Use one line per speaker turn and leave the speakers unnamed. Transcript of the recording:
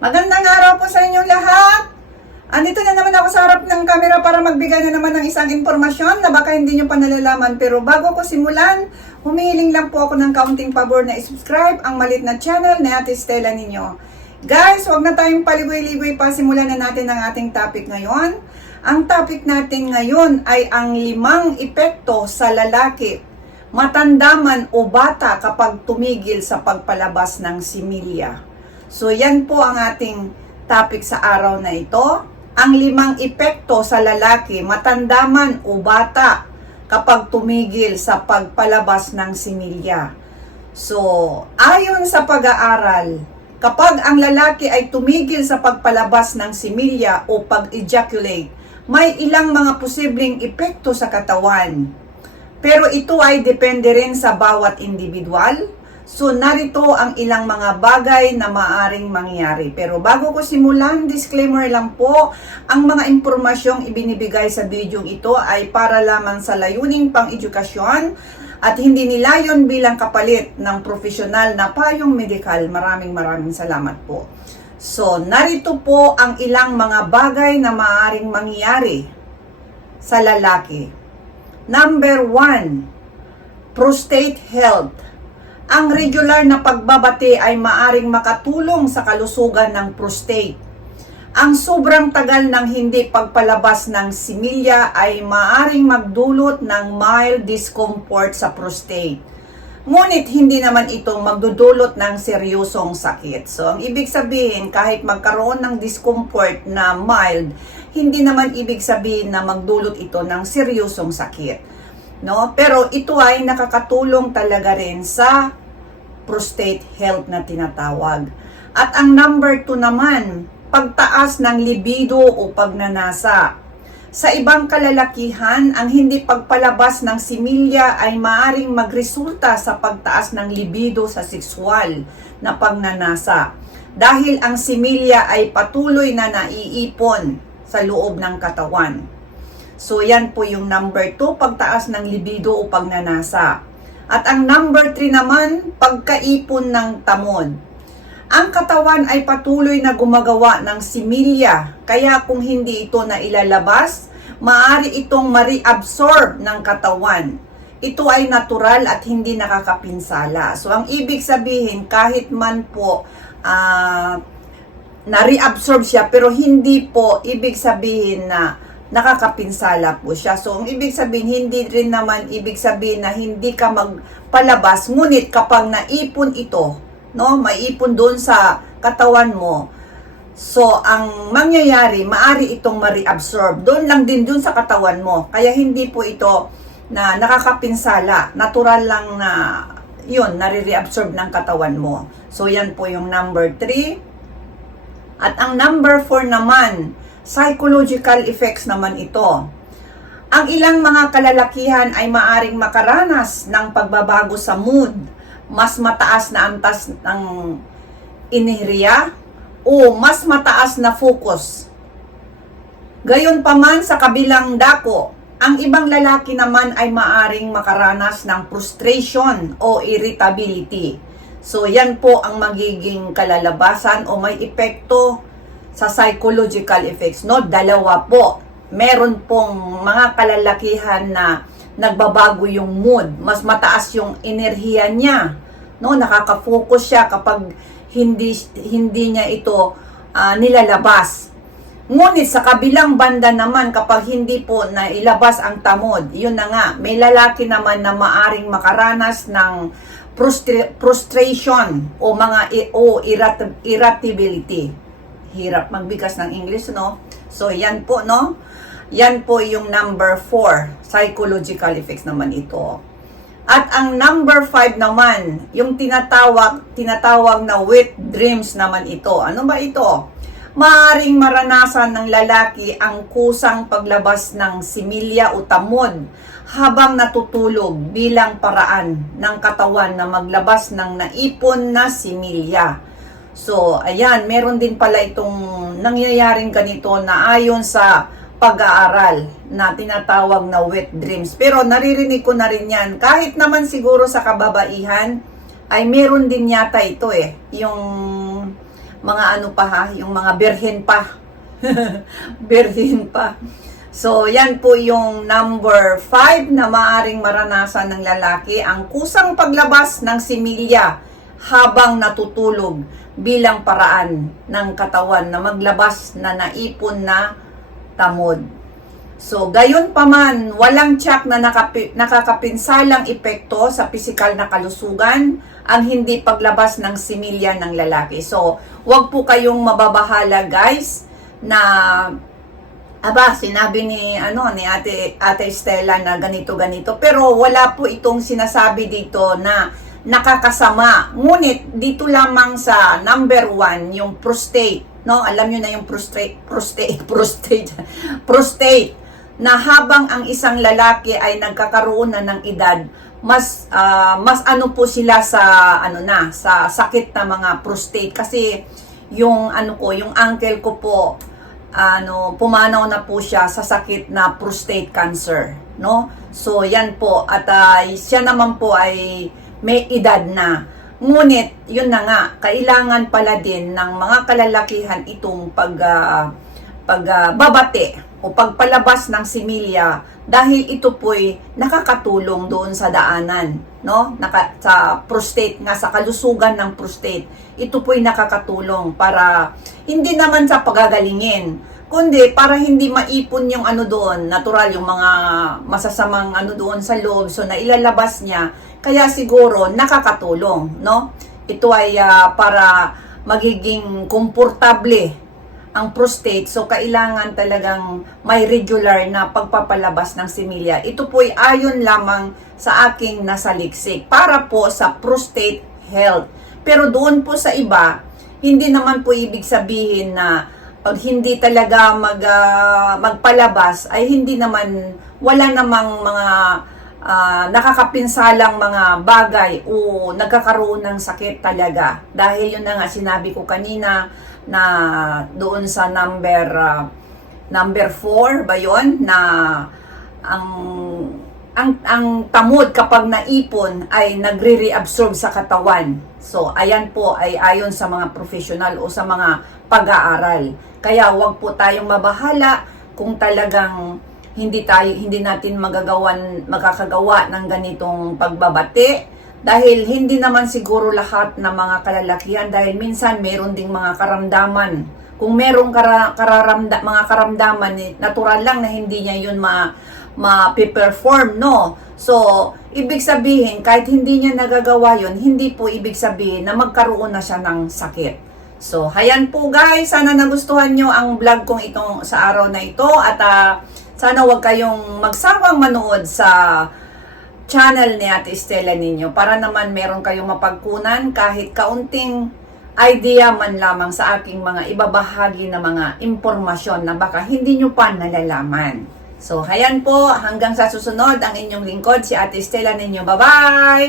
Magandang araw po sa inyong lahat. Andito na naman ako sa harap ng camera para magbigay na naman ng isang impormasyon na baka hindi nyo pa nalalaman. Pero bago ko simulan, humihiling lang po ako ng kaunting pabor na i-subscribe ang malit na channel na Ate Stella ninyo. Guys, wag na tayong paligoy-ligoy pa. Simulan na natin ang ating topic ngayon. Ang topic natin ngayon ay ang limang epekto sa lalaki, matanda man o bata kapag tumigil sa pagpalabas ng similya. So yan po ang ating topic sa araw na ito. Ang limang epekto sa lalaki, matanda man o bata, kapag tumigil sa pagpalabas ng similya. So, ayon sa pag-aaral, kapag ang lalaki ay tumigil sa pagpalabas ng similya o pag-ejaculate, may ilang mga posibleng epekto sa katawan. Pero ito ay depende rin sa bawat individual. So narito ang ilang mga bagay na maaring mangyari. Pero bago ko simulan, disclaimer lang po, ang mga impormasyong ibinibigay sa video ito ay para lamang sa layuning pang-edukasyon at hindi nilayon bilang kapalit ng profesional na payong medikal. Maraming maraming salamat po. So, narito po ang ilang mga bagay na maaring mangyari sa lalaki. Number one, prostate health. Ang regular na pagbabate ay maaring makatulong sa kalusugan ng prostate. Ang sobrang tagal ng hindi pagpalabas ng similya ay maaring magdulot ng mild discomfort sa prostate. Ngunit hindi naman ito magdudulot ng seryosong sakit. So, ang ibig sabihin, kahit magkaroon ng discomfort na mild, hindi naman ibig sabihin na magdulot ito ng seryosong sakit. No? Pero ito ay nakakatulong talaga rin sa prostate health na tinatawag. At ang number 2 naman, pagtaas ng libido o pagnanasa. Sa ibang kalalakihan, ang hindi pagpalabas ng similya ay maaring magresulta sa pagtaas ng libido sa sexual na pagnanasa. Dahil ang similya ay patuloy na naiipon sa loob ng katawan. So yan po yung number 2, pagtaas ng libido o pagnanasa. At ang number 3 naman, pagkaipon ng tamod. Ang katawan ay patuloy na gumagawa ng similya, kaya kung hindi ito na ilalabas, maaari itong ma-reabsorb ng katawan. Ito ay natural at hindi nakakapinsala. So ang ibig sabihin, kahit man po ah, na-reabsorb siya, pero hindi po ibig sabihin na nakakapinsala po siya. So, ang ibig sabihin, hindi rin naman ibig sabihin na hindi ka magpalabas. Ngunit kapag naipon ito, no, maipon doon sa katawan mo, so, ang mangyayari, maari itong ma-reabsorb. Doon lang din doon sa katawan mo. Kaya hindi po ito na nakakapinsala. Natural lang na yun, nare-reabsorb ng katawan mo. So, yan po yung number 3. At ang number 4 naman, psychological effects naman ito. Ang ilang mga kalalakihan ay maaring makaranas ng pagbabago sa mood, mas mataas na antas ng inihriya, o mas mataas na focus. Gayon pa man sa kabilang dako, ang ibang lalaki naman ay maaring makaranas ng frustration o irritability. So yan po ang magiging kalalabasan o may epekto sa psychological effects. No, dalawa po. Meron pong mga kalalakihan na nagbabago yung mood, mas mataas yung enerhiya niya. No, nakaka-focus siya kapag hindi hindi niya ito ah, nilalabas. Ngunit sa kabilang banda naman kapag hindi po na ilabas ang tamod, yun na nga, may lalaki naman na maaring makaranas ng frustra- frustration o mga o irrit- irritability. Hirap magbigas ng English, no? So, yan po, no? Yan po yung number 4, psychological effects naman ito. At ang number 5 naman, yung tinatawag, tinatawag na wet dreams naman ito. Ano ba ito? Maaring maranasan ng lalaki ang kusang paglabas ng similya o tamod habang natutulog bilang paraan ng katawan na maglabas ng naipon na similya. So, ayan, meron din pala itong nangyayaring ganito na ayon sa pag-aaral na tinatawag na wet dreams. Pero naririnig ko na rin yan. Kahit naman siguro sa kababaihan, ay meron din yata ito eh. Yung mga ano pa ha, yung mga birhen pa. birhen pa. So, yan po yung number 5 na maaring maranasan ng lalaki, ang kusang paglabas ng similya habang natutulog bilang paraan ng katawan na maglabas na naipon na tamod. So, gayon pa man, walang tiyak na nakapi, nakakapinsalang epekto sa pisikal na kalusugan ang hindi paglabas ng similya ng lalaki. So, wag po kayong mababahala guys na aba, sinabi ni ano ni Ate Ate Stella na ganito ganito, pero wala po itong sinasabi dito na nakakasama. Ngunit dito lamang sa number one, yung prostate, no? Alam niyo na yung prostate, prostate, prostate, prostate na habang ang isang lalaki ay nagkakaroon na ng edad, mas ah, mas ano po sila sa ano na sa sakit na mga prostate kasi yung ano ko, yung uncle ko po ano pumanaw na po siya sa sakit na prostate cancer, no? So yan po at ah, siya naman po ay may edad na. Ngunit, yun na nga, kailangan pala din ng mga kalalakihan itong pag, ah, pag ah, babate o pagpalabas ng similya dahil ito po'y nakakatulong doon sa daanan, no? Naka, sa prostate, nga sa kalusugan ng prostate. Ito po'y nakakatulong para hindi naman sa pagagalingin, kundi para hindi maipon yung ano doon, natural yung mga masasamang ano doon sa loob, so na ilalabas niya, kaya siguro nakakatulong, no? Ito ay ah, para magiging komportable ang prostate, so kailangan talagang may regular na pagpapalabas ng similya. Ito po ay ayon lamang sa aking nasaliksik para po sa prostate health. Pero doon po sa iba, hindi naman po ibig sabihin na pag hindi talaga mag, ah, magpalabas ay hindi naman wala namang mga ah, nakakapinsalang mga bagay o nagkakaroon ng sakit talaga. Dahil yun na nga sinabi ko kanina na doon sa number ah, number 4 ba yon na ang ang ang tamod kapag naipon ay nagre-reabsorb sa katawan. So, ayan po ay ayon sa mga professional o sa mga pag-aaral. Kaya wag po tayong mabahala kung talagang hindi tayo hindi natin magagawan makakagawa ng ganitong pagbabate dahil hindi naman siguro lahat ng mga kalalakihan dahil minsan meron ding mga karamdaman. Kung merong kara, kararamda, mga karamdaman, eh, natural lang na hindi niya yun ma, ma-perform, no? So, ibig sabihin, kahit hindi niya nagagawa yun, hindi po ibig sabihin na magkaroon na siya ng sakit. So, hayan po guys, sana nagustuhan nyo ang vlog kong itong sa araw na ito at ah, sana wag kayong magsawang manood sa channel ni Ate Estela ninyo para naman meron kayong mapagkunan kahit kaunting idea man lamang sa aking mga ibabahagi na mga impormasyon na baka hindi nyo pa nalalaman. So, hayan po, hanggang sa susunod, ang inyong lingkod, si Ate Estela ninyo. Bye-bye!